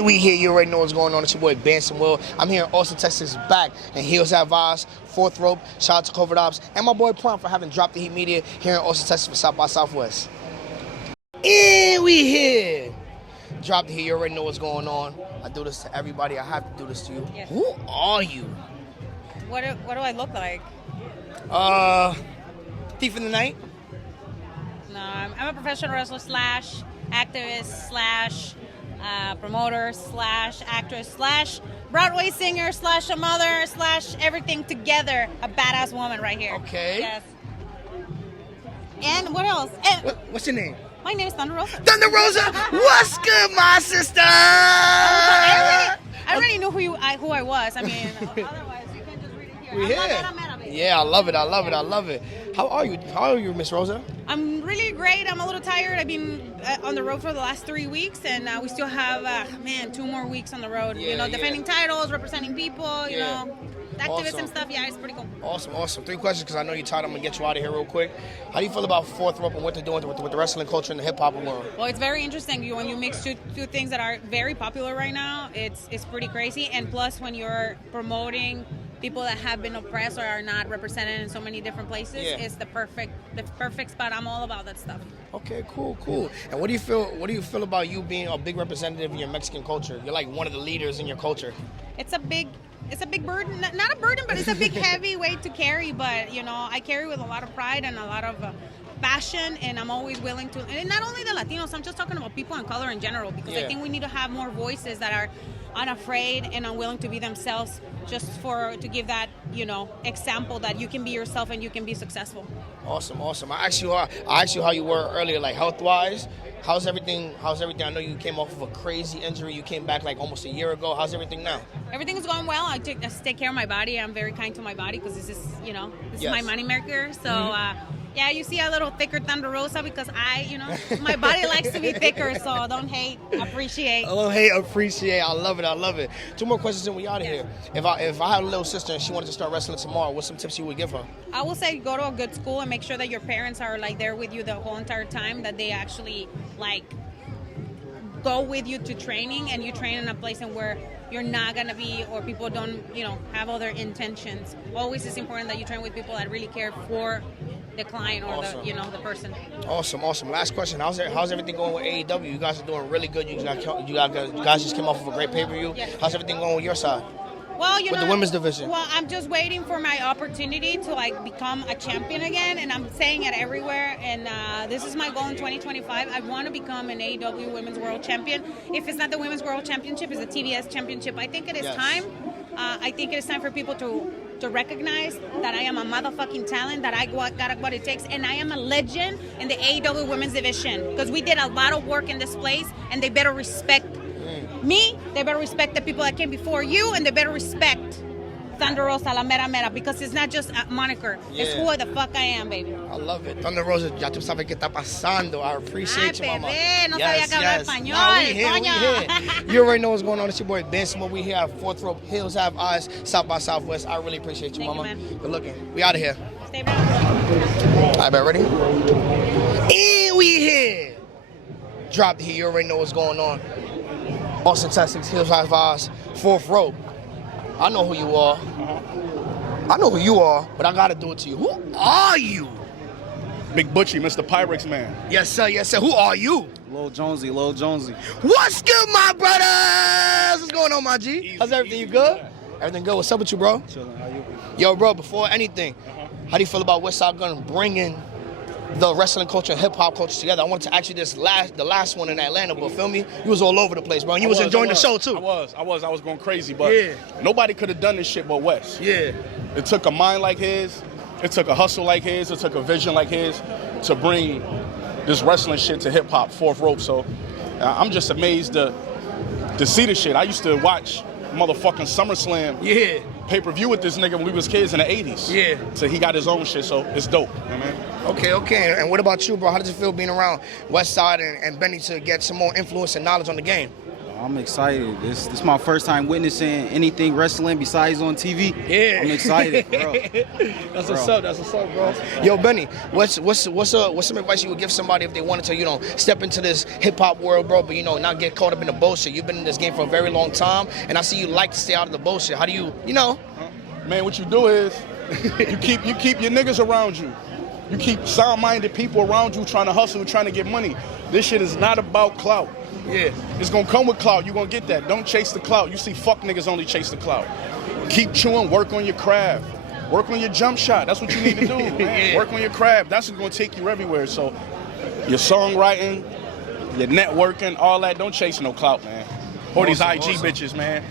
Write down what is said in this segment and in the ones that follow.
And we here, you already know what's going on. It's your boy Benson Will. I'm here in Austin, Texas, back in Heels Have Eyes, Fourth Rope. Shout out to Covert Ops and my boy Prime for having Drop the Heat Media here in Austin, Texas for South by Southwest. And we here. Drop the Heat, you already know what's going on. I do this to everybody. I have to do this to you. Yes. Who are you? What do I look like? Thief in the Night? No, I'm a professional wrestler slash activist slash promoter slash actress slash Broadway singer slash a mother slash everything together. A badass woman right here. Okay. Yes. And what else? And What's your name? my name is Thunder Rosa. Thunder Rosa, what's good, my sister? I already knew who I was. I mean, otherwise you can just read it here. We here. Yeah, I love it. How are you, Miss Rosa? I'm really great. I'm a little tired. I've been on the road for the last 3 weeks, and we still have, 2 more weeks on the road. Yeah, defending titles, representing people, you know, activists and stuff. Yeah, it's pretty cool. Awesome. 3 questions because I know you're tired. I'm going to get you out of here real quick. How do you feel about Fourth Rope and what they're doing with the wrestling culture and the hip-hop world? Well, it's very interesting. When you mix two things that are very popular right now, it's pretty crazy. And plus, when you're promoting people that have been oppressed or are not represented in so many different places, it's the perfect spot. I'm all about that stuff. Okay, cool. And what do you feel about you being a big representative in your Mexican culture? You're like one of the leaders in your culture. It's a big burden, not a burden, but it's a big heavy weight to carry. But I carry with a lot of pride and a lot of passion, and I'm always willing to. And not only the Latinos, I'm just talking about people in color in general, because I think we need to have more voices that are unafraid and unwilling to be themselves, just to give that example that you can be yourself and you can be successful. Awesome. I asked you how you were earlier, like health-wise. How's everything? I know you came off of a crazy injury. You came back like almost a year ago. How's everything now? Everything is going well. I take care of my body. I'm very kind to my body because this is my money maker. So yeah, you see a little thicker Thunder Rosa because my body likes to be thicker. So don't hate, appreciate. Don't hate, appreciate. I love it. 2 more questions and we out of here. If I had a little sister and she wanted to start wrestling tomorrow, what's some tips you would give her? I will say go to a good school and make sure that your parents are there with you the whole entire time, that they actually go with you to training, and you train in a place where you're not gonna be, or people don't have other intentions. Always it's important that you train with people that really care for the client or the person. Awesome. Last question. How's everything going with AEW? You guys are doing really good. You guys just came off of a great pay-per-view. Yes. How's everything going with your side? Well, with the women's division. Well, I'm just waiting for my opportunity to become a champion again, and I'm saying it everywhere. And this is my goal in 2025. I want to become an AEW Women's World Champion. If it's not the Women's World Championship, it's the TBS Championship. I think it is time. I think it is time for people to recognize that I am a motherfucking talent, that I got what it takes, and I am a legend in the AEW Women's Division, because we did a lot of work in this place, and they better respect me, they better respect the people that came before you, and they better respect Thunder Rosa, la mera mera, because it's not just a moniker. It's who the fuck I am, baby. I love it. Thunder Rosa, ya tú sabes qué está pasando. I appreciate you, mama. No sabía que hablar español. We here. You already know what's going on. It's your boy Benson. We here at Fourth Rope, Hills Have Eyes, South by Southwest. I really appreciate you, mama. Good looking. We out of here. Stay back. All right, ready? And we here. Drop the Heat. You already know what's going on. Austin, Texas, Hills Have Eyes, Fourth Rope. I know who you are. But I gotta do it to you. Who are you? Big Butchie, Mr. Pyrex Man. Yes, sir. Who are you? Lil Jonesy. What's good, my brothers? What's going on, my G? How's everything? You good? Everything good? What's up with you, bro? Chilling. How you? Yo, bro, before anything, how do you feel about Westside Gun bringing the wrestling culture and hip-hop culture together? I wanted to ask you the last one in Atlanta, but feel me? You was all over the place, bro, and you was enjoying the show, too. I was going crazy, but nobody could have done this shit but Wes. Yeah. It took a mind like his, it took a hustle like his, it took a vision like his to bring this wrestling shit to hip-hop, Fourth Rope. So I'm just amazed to see this shit. I used to watch motherfucking SummerSlam pay-per-view with this nigga when we was kids in the 80s. Yeah. So he got his own shit, so it's dope. You know what I mean? Okay. And what about you, bro? How does it feel being around Westside and Benny to get some more influence and knowledge on the game? I'm excited. This is my first time witnessing anything wrestling besides on TV. Yeah. I'm excited, bro. That's what's up. That's what's up, bro. Yo, Benny, what's some advice you would give somebody if they wanted to, step into this hip hop world, bro, but not get caught up in the bullshit? You've been in this game for a very long time, and I see you like to stay out of the bullshit. How do you, Man, what you do is you keep your niggas around you. You keep sound-minded people around you trying to hustle, trying to get money. This shit is not about clout. Yeah. It's gonna come with clout. You're gonna get that. Don't chase the clout. You see fuck niggas only chase the clout. Keep chewing, work on your craft. Work on your jump shot. That's what you need to do, man. Yeah. Work on your craft. That's what's gonna take you everywhere. So your songwriting, your networking, all that, don't chase no clout, man. Or these IG bitches, man.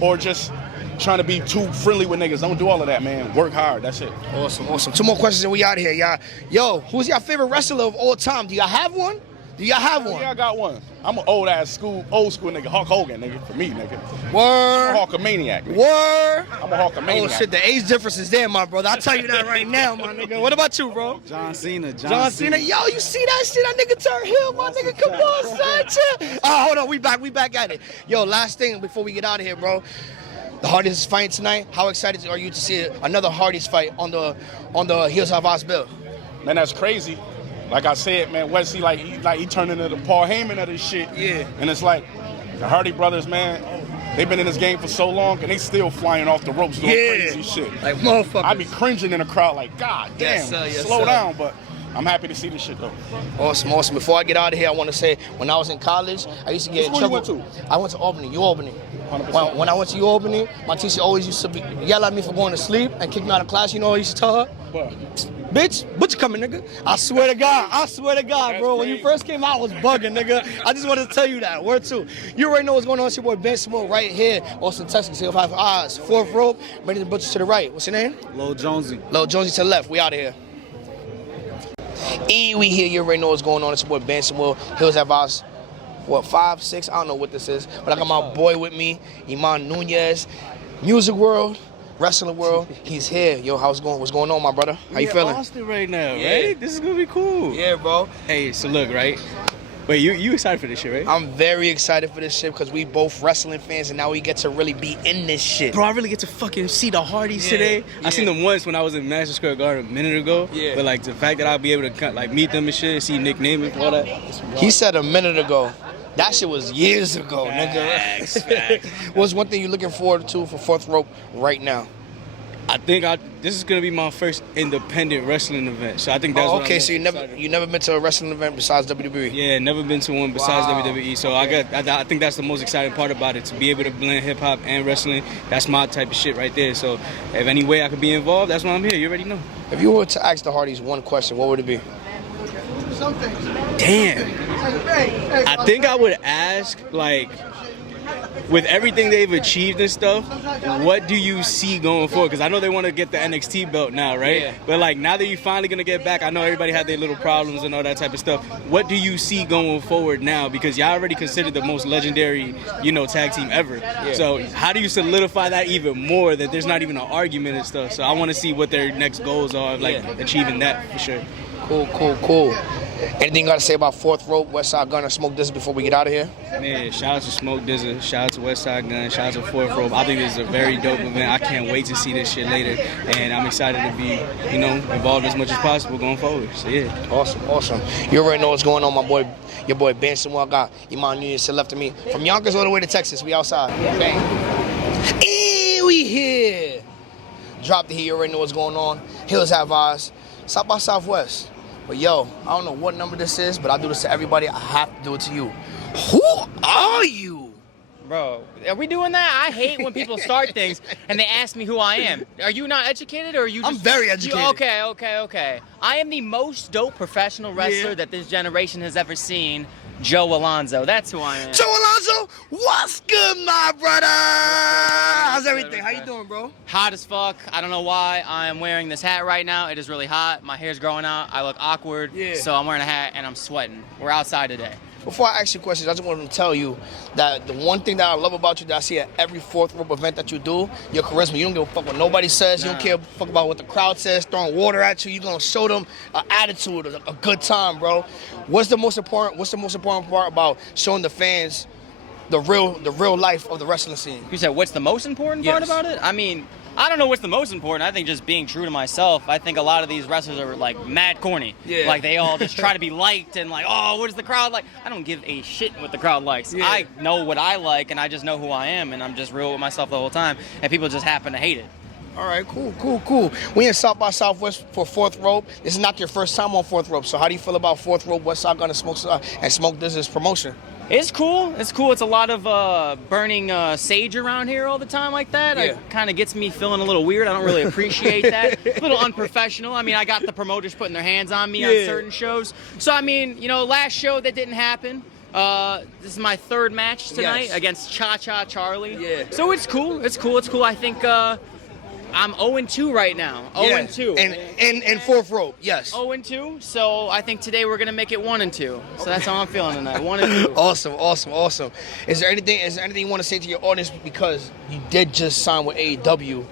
Or just trying to be too friendly with niggas. Don't do all of that, man. Work hard. That's it. Awesome. 2 more questions and we out of here, y'all. Yo, who's your favorite wrestler of all time? Do y'all have one? Yeah, I got one. I'm an old school nigga. Hulk Hogan, nigga. For me, nigga. Word. I'm a Hulkamaniac. Nigga. Word. I'm a Hulkamaniac. Oh shit, the age difference is there, my brother. I'll tell you that right now, my nigga. What about you, bro? John Cena. Yo, you see that shit? That nigga turned heel, my nigga. Come on, son. Chill. Hold on, we back at it. Yo, last thing before we get out of here, bro. The Hardys is fighting tonight. How excited are you to see another Hardys fight on the heels of Us Bill? Man, that's crazy. Like I said, man, Wesley, he turned into the Paul Heyman of this shit. Yeah. And it's like the Hardy brothers, man. They've been in this game for so long, and they still flying off the ropes doing crazy shit. Like motherfuckers. I be cringing in the crowd, like, God damn, slow down. But I'm happy to see this shit though. Awesome. Before I get out of here, I want to say when I was in college, I used to get in trouble. What school you went to? I went to Albany, U-Albany. 100%. When I went to U-Albany, my teacher always used to yell at me for going to sleep and kick me out of class. You know what I used to tell her? What? Bitch, what you coming, nigga? I swear to God, bro. When you first came out, I was bugging, nigga. I just wanted to tell you that. Word two. You already know what's going on. It's your boy Ben Smoke right here, Austin, Texas. He'll have eyes. Fourth rope, ready to butcher to the right. What's your name? Lil Jonesy. Lil Jonesy to the left. We out of here. And we here. You already know what's going on. It's your boy Ben Smoke. Hills have eyes. 5, 6? I don't know what this is. But I got my boy with me, Iman Nunez. Music world. Wrestling world, he's here. Yo, what's going on, my brother? How you feeling? Austin right now, Yeah. right? This is gonna be cool. Yeah, bro. Hey, so look, right? Wait, you excited for this shit, right? I'm very excited for this shit because we both wrestling fans and now we get to really be in this shit. Bro, I really get to fucking see the Hardys Yeah, today. yeah. I seen them once when I was in Madison Square Garden a minute ago. Yeah. But like the fact that I'll be able to meet them and shit, see Nick Namath and all that. He said a minute ago. That shit was years ago, Facts. nigga. What's one thing you're looking forward to for Fourth Rope right now? I think this is gonna be my first independent wrestling event. So I think that's what Okay, I'm so excited. you never been to a wrestling event besides WWE? Yeah, never been to one besides Wow. WWE. So I think that's the most exciting part about it, to be able to blend hip hop and wrestling. That's my type of shit right there. So if any way I could be involved, that's why I'm here. You already know. If you were to ask the Hardys one question, what would it be? Damn. I think I would ask, like, with everything they've achieved and stuff, what do you see going forward? Because I know they want to get the NXT belt now, right? Yeah. But like now that you're finally gonna get back, I know everybody had their little problems and all that type of stuff. What do you see going forward now? Because y'all already considered the most legendary, tag team ever. So how do you solidify that even more? That there's not even an argument and stuff. So I want to see what their next goals are, achieving that for sure. Cool. Anything you got to say about Fourth Rope, Westside Gunner, Smoke This before we get out of here? Man, shout out to Smoke Dizza, shout out to Westside Gun, shout out to Fourth Rope. I think this is a very dope event. I can't wait to see this shit later, and I'm excited to be, involved as much as possible going forward. So yeah. Awesome. You already know what's going on, my boy. Your boy Ben Samuel got Iman Nunez to the left of me. From Yonkers all the way to Texas, we outside. Bang. And we here. Drop the heat. You already know what's going on. Hills have eyes. South by Southwest. But yo, I don't know what number this is, but I do this to everybody. I have to do it to you. Who are you? Bro, are we doing that? I hate when people start things and they ask me who I am. Are you not educated or are you just... I'm very educated. Okay. I am the most dope professional wrestler that this generation has ever seen. Joe Alonzo. That's who I am. Joe Alonzo, what's good, my brother? How's everything? How you doing, bro? Hot as fuck. I don't know why I'm wearing this hat right now. It is really hot. My hair's growing out. I look awkward. Yeah. So I'm wearing a hat and I'm sweating. We're outside today. Before I ask you questions, I just want to tell you that the one thing that I love about you that I see at every Fourth Rope event that you do, your charisma. You don't give a fuck what nobody says. You don't care fuck about what the crowd says, throwing water at you. You're going to show them an attitude, a good time, bro. What's the most important part about showing the fans the real life of the wrestling scene. You said what's the most important part Yes. about it? I mean, I don't know what's the most important. I think just being true to myself. I think a lot of these wrestlers are like mad corny. Yeah. Like they all just try to be liked and like, oh, what is the crowd like? I don't give a shit what the crowd likes. Yeah. I know what I like and I just know who I am and I'm just real with myself the whole time. And people just happen to hate it. All right, cool. We in South by Southwest for Fourth Rope. This is not your first time on Fourth Rope, so how do you feel about Fourth Rope, Westside Gun and Smoke This is promotion? It's cool. It's cool. It's a lot of burning sage around here all the time like that. Yeah. It kind of gets me feeling a little weird. I don't really appreciate that. A little unprofessional. I mean, I got the promoters putting their hands on me on certain shows. So, I mean, last show that didn't happen. This is my third match tonight against Cha-Cha Charlie. Yeah. So it's cool. I think I'm 0-2 right now. 0-2. And Fourth Rope, yes. 0-2. So I think today we're gonna make it 1-2. So that's how I'm feeling tonight. 1-2. Awesome. Is there anything you want to say to your audience, because you did just sign with AEW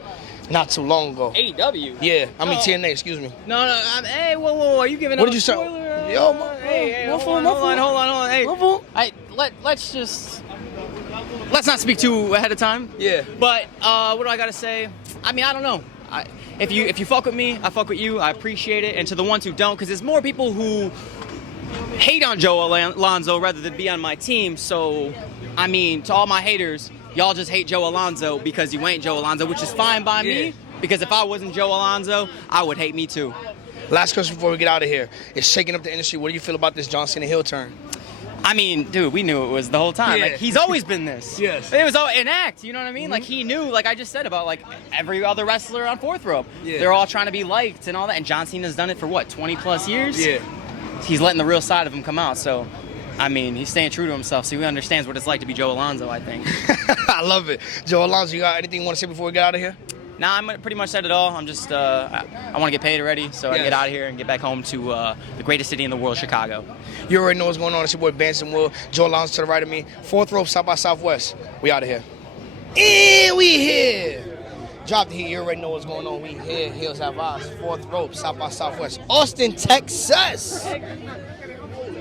not too long ago? AEW? Yeah, I mean TNA, excuse me. No. Hey, whoa. Are you giving What up did you a say? spoiler? Yo, Hold on. Hey, let's not speak too ahead of time. Yeah. But what do I gotta say? I mean, I don't know. If you fuck with me, I fuck with you. I appreciate it. And to the ones who don't, because there's more people who hate on Joe Alonzo rather than be on my team. So, I mean, to all my haters, y'all just hate Joe Alonzo because you ain't Joe Alonzo, which is fine by me. Because if I wasn't Joe Alonzo, I would hate me too. Last question before we get out of here. It's shaking up the industry. What do you feel about this John Cena heel turn? I mean, dude, we knew it was the whole time. Yeah. Like, he's always been this. Yes. It was all an act, you know what I mean? Like, he knew, like I just said about, like, every other wrestler on Fourth Rope. Yeah. They're all trying to be liked and all that. And John Cena's done it for, what, 20-plus years? Yeah. He's letting the real side of him come out. So, I mean, he's staying true to himself. So he understands what it's like to be Joe Alonzo, I think. I love it. Joe Alonzo, you got anything you want to say before we get out of here? Nah, I'm pretty much said it all. I'm just, I want to get paid already, so I can get out of here and get back home to the greatest city in the world, Chicago. You already know what's going on. It's your boy Benson Will. Joe Alonzo to the right of me. Fourth Rope, South by Southwest. We out of here. And we here. Drop the heat. You already know what's going on. We here. Hills Have Eyes. Fourth Rope, South by Southwest. Austin, Texas.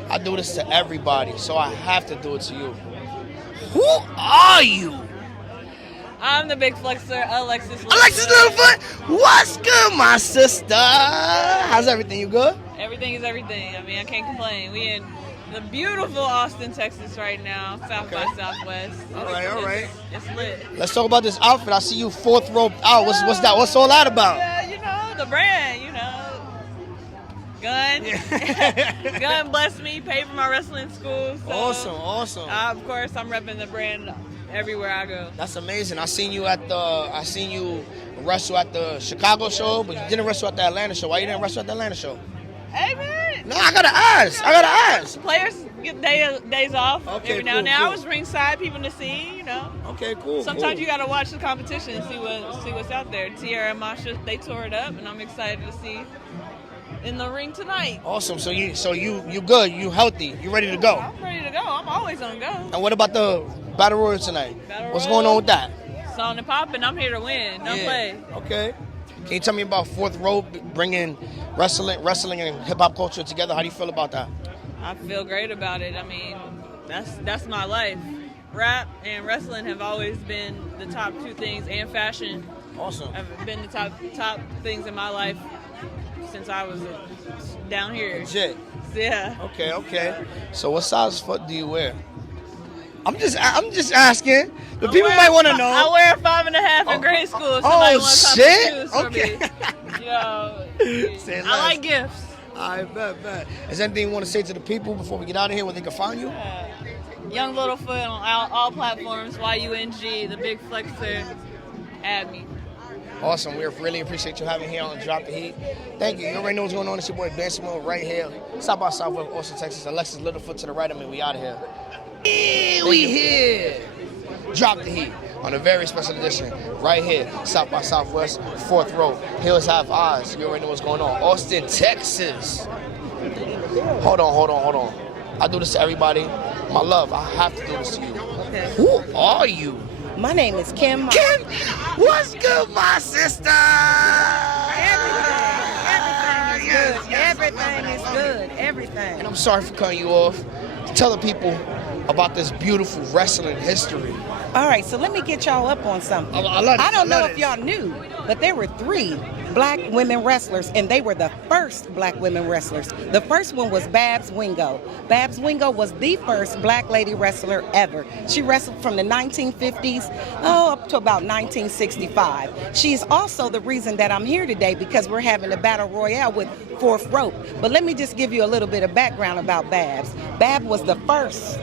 I do this to everybody, so I have to do it to you. Who are you? I'm the big flexer, Alexis. Alexis Littlefoot, what's good, my sister? How's everything? You good? Everything is everything. I mean, I can't complain. We in the beautiful Austin, Texas right now, South by Southwest. All right. It's lit. Let's talk about this outfit. I see you Fourth Rope out. What's that? What's all that about? Yeah, the brand, Gun. Gun blessed me, paid for my wrestling school. So, Awesome. of course, I'm repping the brand everywhere I go. That's amazing. I seen you wrestle at the Chicago show, but you didn't wrestle at the Atlanta show. Why you didn't wrestle at the Atlanta show? Hey, man. No, I gotta ask. Players get days off every now and then. Cool. I was ringside, people to see, Okay, cool. Sometimes you gotta watch the competition and see what's out there. Tierra and Masha, they tore it up, and I'm excited to see in the ring tonight. Awesome. So you good? You healthy? You ready to go? I'm ready to go. I'm always on go. And what about the Battle Royal tonight? What's going on with that? It's on and popping. I'm here to win. Don't play. Okay. Can you tell me about Fourth Rope bringing wrestling and hip hop culture together? How do you feel about that? I feel great about it. I mean, that's my life. Rap and wrestling have always been the top two things, and fashion. Awesome. Have been the top things in my life since I was down here. Legit. Yeah. Okay. So what size foot do you wear? I'm just asking. The people might want to know. I wear a 5.5 in grade school. Oh shit. Okay. I like gifts. I bet. Is there anything you want to say to the people before we get out of here where they can find you? Young Littlefoot on all platforms. YUNG, the big flexer. Add me. Awesome. We really appreciate you having here on Drop the Heat. Thank you. You already know what's going on. It's your boy Ben Samuel right here. South by Southwest, Austin, Texas. Alexis Littlefoot to the right of me. We out of here. We here. Drop the Heat on a very special edition right here. South by Southwest, Fourth Rope. Hills Have Eyes. You already know what's going on. Austin, Texas. Hold on. I do this to everybody. My love, I have to do this to you. Okay. Who are you? My name is Kim. Kim, what's good, my sister? Everything is good. Everything. And I'm sorry for cutting you off. Tell the people about this beautiful wrestling history. All right, so let me get y'all up on something. I love this. I don't know love if this. y'all knew, but there were 3 black women wrestlers, and they were the first black women wrestlers. The first one was Babs Wingo. Babs Wingo was the first black lady wrestler ever. She wrestled from the 1950s up to about 1965. She's also the reason that I'm here today, because we're having a battle royale with Fourth Rope. But let me just give you a little bit of background about Babs. Babs was the first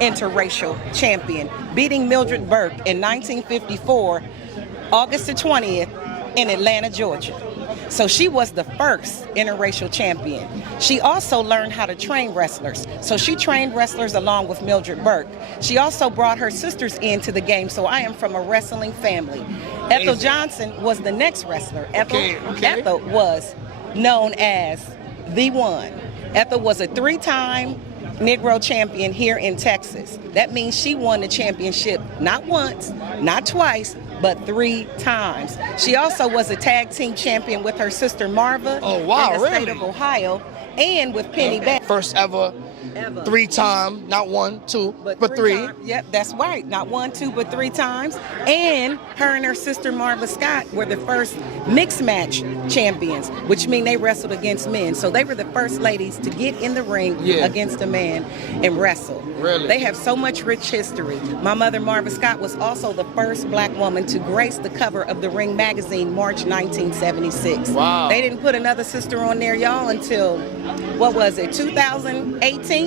interracial champion, beating Mildred Burke in 1954, August the 20th, in Atlanta, Georgia. So she was the first interracial champion. She also learned how to train wrestlers. So she trained wrestlers along with Mildred Burke. She also brought her sisters into the game. So I am from a wrestling family. Ethel Johnson was the next wrestler. Ethel was known as the one. Ethel was a 3-time Negro champion here in Texas. That means she won the championship not once, not twice, but 3 times. She also was a tag team champion with her sister Marva Oh, wow, in the state really? of Ohio, and with Penny Beth. First ever 3-time, not 1, 2, but 3. times. Yep, that's right. Not 1, 2, but 3 times. And her and her sister Marva Scott were the first mixed match champions, which means they wrestled against men. So they were the first ladies to get in the ring against a man and wrestle. Really? They have so much rich history. My mother, Marva Scott, was also the first black woman to grace the cover of the Ring magazine, March 1976. Wow. They didn't put another sister on there, y'all, until, what was it, 2018?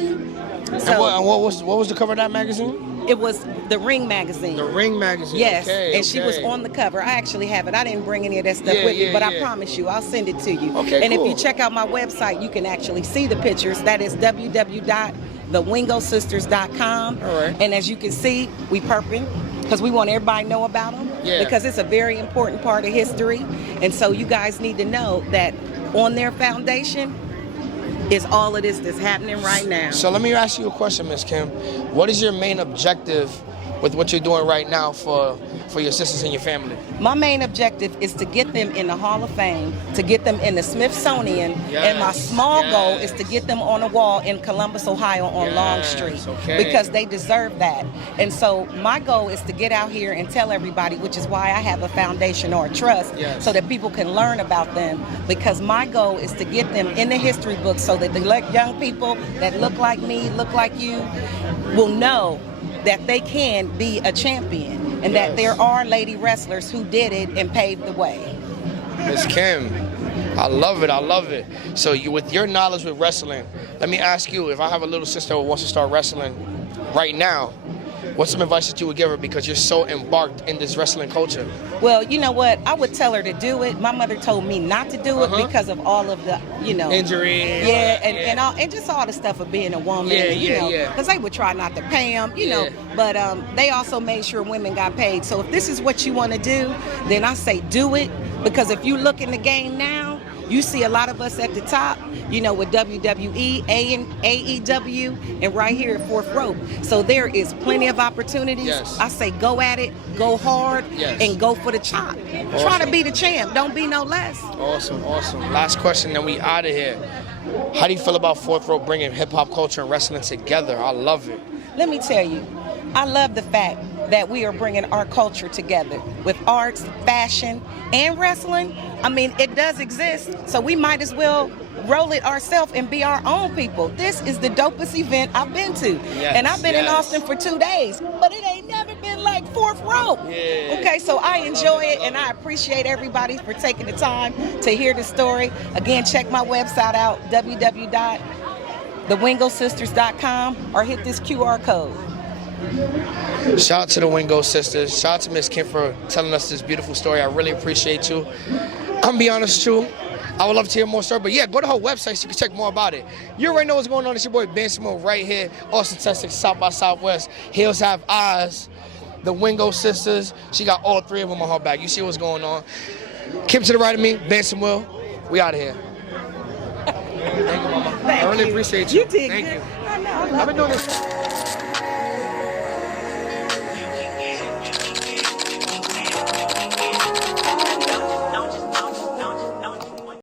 So And what was the cover of that magazine? it was the Ring magazine. The Ring magazine. Yes, Okay, and she was okay. on the cover. I actually have it. I didn't bring any of that stuff Yeah, with me, yeah, but I yeah. promise you, I'll send it to you. Okay, and cool. if you check out my website, you can actually see the pictures. That is www.thewingosisters.com. All right. And as you can see, we perping because we want everybody to know about them. Yeah. Because it's a very important part of history. And so you guys need to know that on their foundation is all of this that's happening right now. So let me ask you a question, Miss Kim. What is your main objective with what you're doing right now for your sisters and your family? My main objective is to get them in the Hall of Fame, to get them in the Smithsonian, and my small goal is to get them on a wall in Columbus, Ohio on Long Street, because they deserve that. And so my goal is to get out here and tell everybody, which is why I have a foundation or a trust, so that people can learn about them, because my goal is to get them in the history books so that the young people that look like me, look like you, will know that they can be a champion and that there are lady wrestlers who did it and paved the way. Miss Kim, I love it, I love it. So you, with your knowledge with wrestling, let me ask you, if I have a little sister who wants to start wrestling right now, what's some advice that you would give her, because you're so embarked in this wrestling culture? Well, you know what? I would tell her to do it. My mother told me not to do it because of all of the, Injuries. and just all the stuff of being a woman. Because they would try not to pay them, know. But they also made sure women got paid. So if this is what you want to do, then I say do it. Because if you look in the game now, you see a lot of us at the top, with WWE, AEW, and right here at Fourth Rope. So there is plenty of opportunities. Yes. I say go at it, go hard, and go for the chop. Try to be the champ. Don't be no less. Awesome, awesome. Last question, then we out of here. How do you feel about Fourth Rope bringing hip-hop culture and wrestling together? I love it. Let me tell you, I love the fact that we are bringing our culture together with arts, fashion, and wrestling. I mean, it does exist, so we might as well roll it ourselves and be our own people. This is the dopest event I've been to. And I've been in Austin for 2 days, but it ain't never been like Fourth Rope. Okay, so I enjoy it, and I appreciate everybody for taking the time to hear the story. Again, check my website out, www.thewingosisters.com, or hit this QR code. Shout out to the Wingo sisters. Shout out to Miss Kim for telling us this beautiful story. I really appreciate you. I'm gonna be honest too, I would love to hear more story, but go to her website so you can check more about it. You already know what's going on. It's your boy Ben Simone right here, Austin, Texas, South by Southwest. Hills Have Eyes, the Wingo sisters. She got all 3 of them on her back. You see what's going on. Kim to the right of me, Ben Simone. We out of here. Thank you, Mama. I really appreciate you. You did Thank good. you. I know. I love I've been doing this.